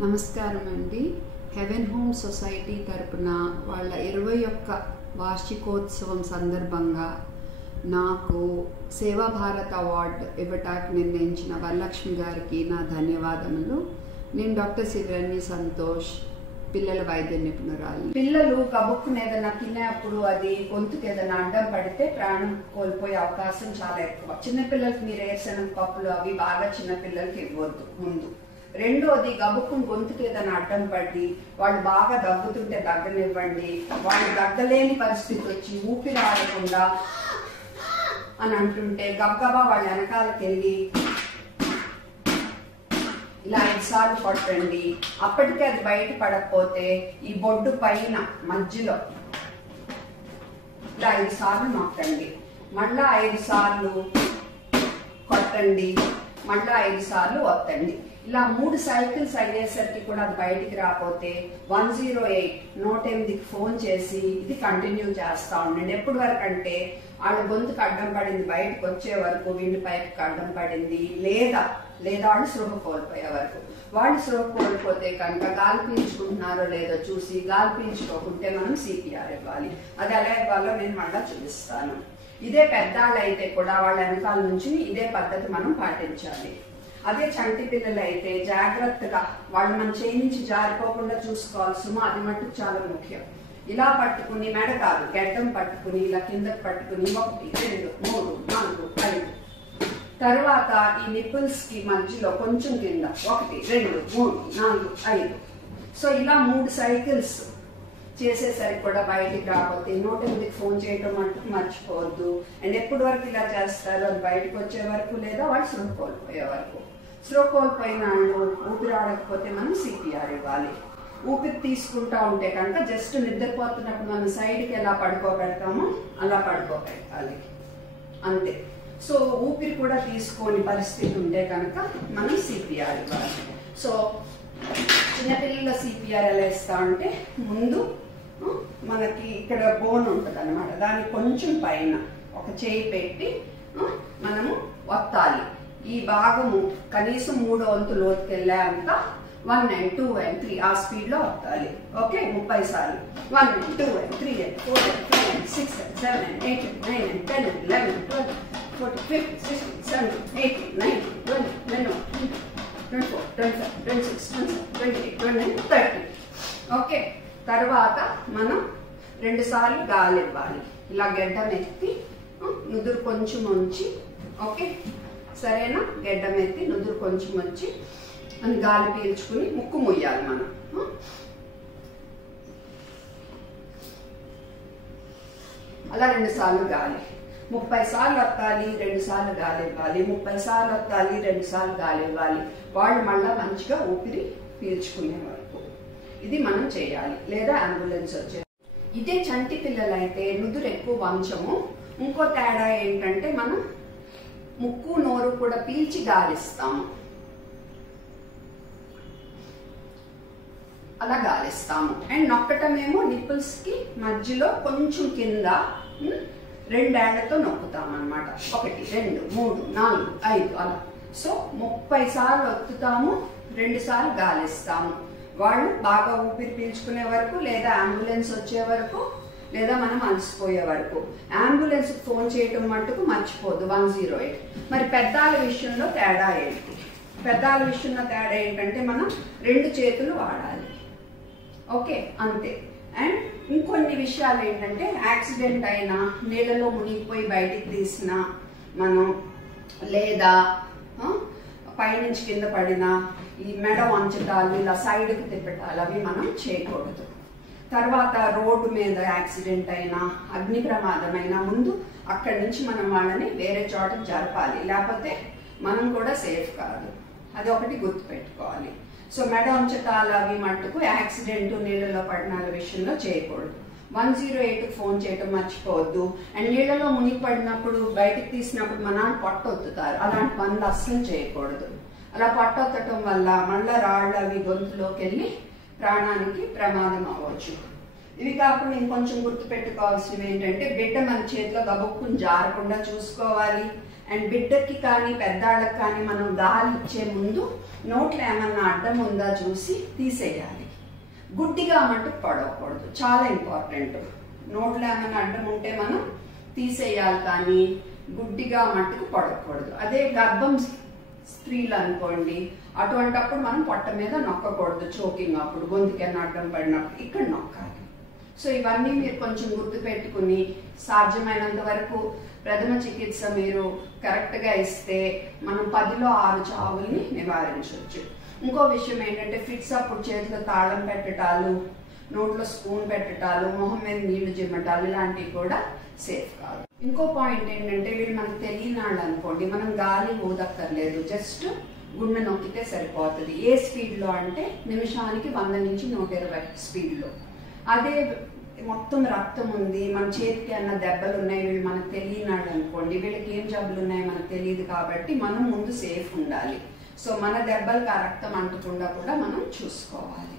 నమస్కారం అండి. Haven home society తరపున వాళ్ళ 21 వార్షికోత్సవం సందర్భంగా నాకు సేవా భారత్ అవార్డు ఇవ్వటానికి నిర్ణయించిన వరలక్ష్మి గారికి నా ధన్యవాదములు. నేను డాక్టర్ శివరణ్య సంతోష్, పిల్లల వైద్య నిపుణురాలు. పిల్లలు కబుక్కుని ఏదైనా తినేప్పుడు అది గొంతుకు ఏదైనా అడ్డం పడితే ప్రాణం కోల్పోయే అవకాశం చాలా ఎక్కువ. చిన్నపిల్లలకి మీరు ఏర్సనం పప్పులు అవి బాగా చిన్నపిల్లలకి ఇవ్వద్దు ముందు. రెండోది, గబుక్కుని గొంతుకు ఏదైనా అడ్డం పడి వాళ్ళు బాగా దగ్గుతుంటే దగ్గనివ్వండి. వాళ్ళు దగ్గలేని పరిస్థితి వచ్చి ఊపిరి ఆడకుండా అని అంటుంటే గబగబా వాళ్ళ వెనకాలకి వెళ్ళి ఇలా 5 సార్లు కొట్టండి. అప్పటికే అది బయట పడకపోతే ఈ బొడ్డు పైన మధ్యలో ఇలా 5 సార్లు నొక్కండి. మళ్ళా 5 సార్లు కొట్టండి. మళ్ళా 5 సార్లు ఒత్తండి. ఇలా 3 సైకిల్స్ అయ్యేసరికి కూడా అది బయటికి రాకపోతే 108 ఫోన్ చేసి ఇది కంటిన్యూ చేస్తా ఉండండి. ఎప్పటి వరకు అంటే వాళ్ళ గొంతుకు అడ్డం పడింది బయటకు వచ్చే వరకు, వీళ్ళ పైకి అడ్డం పడింది లేదా వాళ్ళు స్పృహ కోల్పోయే వరకు. వాళ్ళు స్పృహ కోల్పోతే కనుక గాలి పీల్చుకుంటున్నారో లేదో చూసి, గాలి పీల్చుకోకుంటే మనం సిపిఆర్ ఇవ్వాలి. అది ఎలా ఇవ్వాలో నేను మళ్ళీ చూపిస్తాను. ఇదే పెద్దాళ్ళు అయితే కూడా వాళ్ళ వెనకాల నుంచి ఇదే పద్ధతి మనం పాటించాలి. అదే చంటి పిల్లలు అయితే జాగ్రత్తగా వాళ్ళు మన చేయి నుంచి జారిపోకుండా చూసుకోవాలి సుమా, అది మట్టుకు చాలా ముఖ్యం. ఇలా పట్టుకుని మెడ కాదు, గడ్డం పట్టుకుని ఇలా కిందకు పట్టుకుని 1 2 3 4 5 తర్వాత ఈ నిపుల్స్ కి మధ్యలో కొంచెం కింద 1 2 3 4 5. సో ఇలా 3 సైకిల్స్ చేసేసరికి కూడా బయటికి రాకపోతే 108 ఫోన్ చేయడం మటుకు మర్చిపోవద్దు. అండ్ ఎప్పటి వరకు ఇలా చేస్తారు, అది బయటకు వచ్చే వరకు లేదా వాళ్ళు స్పృహ కోల్పోయే వరకు. స్పృహ కోల్పోయిన వాళ్ళు ఊపిరి ఆడకపోతే మనం సిపిఆర్ ఇవ్వాలి. ఊపిరి తీసుకుంటా ఉంటే కనుక జస్ట్ నిద్రపోతున్నప్పుడు మనం సైడ్కి ఎలా పడుకోబెడతామో అలా పడుకోబెట్టాలి, అంతే. సో ఊపిరి కూడా తీసుకోని పరిస్థితి ఉంటే కనుక మనం సిపిఆర్ ఇవ్వాలి. సో చిన్నపిల్లల సిపిఆర్ ఎలా ఇస్తా అంటే ముందు మనకి ఇక్కడ బోన్ ఉంటుంది అనమాట, దానికి కొంచెం పైన ఒక చేయి పెట్టి మనము ఒత్తాలి. ఈ భాగము కనీసం 3 వంతు లోతుకెళ్ళేంత 1 and 2 and 3 ఆ స్పీడ్ లో ఒత్తాలి. ఓకే, 30 సార్లు 1 and 2 and 3 and 4 and 5 and 6 and 7 and 8 and 9 and 10 and 11 and 12 14 15 16 17 18 19 20 21 24 25 26 27 28 29 30. Okay, తర్వాత మనం 2 సార్లు గాలి ఇవ్వాలి. ఇలా గడ్డం ఎత్తి నుదురు కొంచెం ఉంచి, ఓకే సరేనా, గడ్డం ఎత్తి నుదురు కొంచెం వచ్చి అని గాలి పీల్చుకుని ముక్కు ముయ్యాలి మనం. అలా 2 సార్లు గాలి, 30 సార్లు వత్తాలి, 2 సార్లు గాలి ఇవ్వాలి. 30 సార్లు వత్తాలి, 2 సార్లు గాలి ఇవ్వాలి. వాళ్ళు మళ్ళా మంచిగా ఊపిరి పీల్చుకునే వరకు ఇది మనం చేయాలి. లేదా అంబులెన్స్ వచ్చే. ఇదే చంటి పిల్లలు అయితే నుదురు ఎక్కువ వంచము. ఇంకో తేడా ఏంటంటే మనం ముక్కు నోరు కూడా పీల్చి గాలిస్తాము, అలా గాలిస్తాము. అండ్ నొక్కటమేమో నిపుల్స్ కి మధ్యలో కొంచెం కింద 2 ఏళ్లతో నొక్కుతాము అనమాట. 1 2 3 4 5 అలా. సో 30 సార్లు ఒత్తుతాము, 2 సార్లు గాలిస్తాము. వాళ్ళు బాగా ఊపిరి పీల్చుకునే వరకు, లేదా అంబులెన్స్ వచ్చే వరకు, లేదా మనం అలసిపోయే వరకు. అంబులెన్స్ ఫోన్ చేయటం మట్టుకు మర్చిపోదు 108. మరి పెద్దాల విషయంలో తేడా ఏంటి? పెద్దాల విషయంలో తేడా ఏంటంటే మనం 2 చేతులు వాడాలి, ఓకే అంతే. అండ్ ఇంకొన్ని విషయాలు ఏంటంటే యాక్సిడెంట్ అయినా, నీళ్ళలో మునిగిపోయి బయటికి తీసినా మనం, లేదా పైనుంచి కింద పడినా ఈ మెడ వంచటాలు, ఇలా సైడ్కి తిప్పటాలు అవి మనం చేయకూడదు. తర్వాత రోడ్డు మీద యాక్సిడెంట్ అయినా, అగ్ని ప్రమాదం అయినా ముందు అక్కడి నుంచి మనం వాళ్ళని వేరే చోటకి జరపాలి, లేకపోతే మనం కూడా సేఫ్ కాదు. అది ఒకటి గుర్తుపెట్టుకోవాలి. సో మెడ ఉంచటాలు అవి మట్టుకు యాక్సిడెంట్, నీళ్ళలో పడినాల విషయంలో చేయకూడదు. 108 ఫోన్ చేయటం మర్చిపోవద్దు. అండ్ నీళ్ళలో మునిగి పడినప్పుడు బయటకు తీసినప్పుడు మన పొట్టొత్తుతారు, అలాంటి పనులు అస్సలు చేయకూడదు. అలా పొట్టొత్తటం వల్ల మళ్ళీ రాళ్ళు అవి గొంతులోకి వెళ్ళి ప్రాణానికి ప్రమాదం అవ్వచ్చు. ఇవి కాకుండా ఇంకొంచెం గుర్తుపెట్టుకోవాల్సినవి ఏంటంటే బిడ్డ మన చేతిలో గబుక్కుని జారకుండా చూసుకోవాలి. అండ్ బిడ్డకి కానీ పెద్దాళ్ళకి కానీ మనం గాలి ఇచ్చే ముందు నోట్లో ఏమన్నా అడ్డం ఉందా చూసి తీసేయాలి. గుడ్డిగా మటుకు పడవకూడదు, చాలా ఇంపార్టెంట్. నోట్లో ఏమన్నా అడ్డం ఉంటే మనం తీసేయాలి, కానీ గుడ్డిగా మట్టుకు పడకూడదు. అదే గర్భం స్త్రీలు అనుకోండి, అటువంటప్పుడు మనం పొట్ట మీద నొక్కకూడదు. చోకింగ్ అప్పుడు, గొంతుకైనా అడ్డం పడినప్పుడు ఇక్కడ నొక్కాలి. సో ఇవన్నీ మీరు కొంచెం గుర్తు పెట్టుకుని సాధ్యమైనంత వరకు ప్రథమ చికిత్స మీరు కరెక్ట్గా ఇస్తే మనం 10లో 6 చావుల్ని నివారించవచ్చు. ఇంకో విషయం ఏంటంటే ఫిట్స్ అప్పుడు చేతిలో తాళం పెట్టటాలు, నోట్లో స్పూన్ పెట్టటాలు, మొహం మీద నీళ్లు జిమ్మటాలు ఇలాంటివి కూడా సేఫ్ కాదు. ఇంకో పాయింట్ ఏంటంటే వీళ్ళు మనకు తెలియని వాళ్ళు అనుకోండి, మనం గాలి ఊదక్కర్లేదు, జస్ట్ గుండె నొక్కితే సరిపోతుంది. ఏ స్పీడ్లో అంటే నిమిషానికి 100 నుంచి 120 స్పీడ్లో. అదే మొత్తం రక్తం ఉంది, మన చేతికి అన్న దెబ్బలు ఉన్నాయి, వీళ్ళు మనకు తెలియనాడు అనుకోండి, వీళ్ళకి ఏం జబ్బులు ఉన్నాయి మనకు తెలియదు కాబట్టి మనం ముందు సేఫ్ ఉండాలి. సో మన దెబ్బలకు ఆ రక్తం అంటకుండా కూడా మనం చూసుకోవాలి.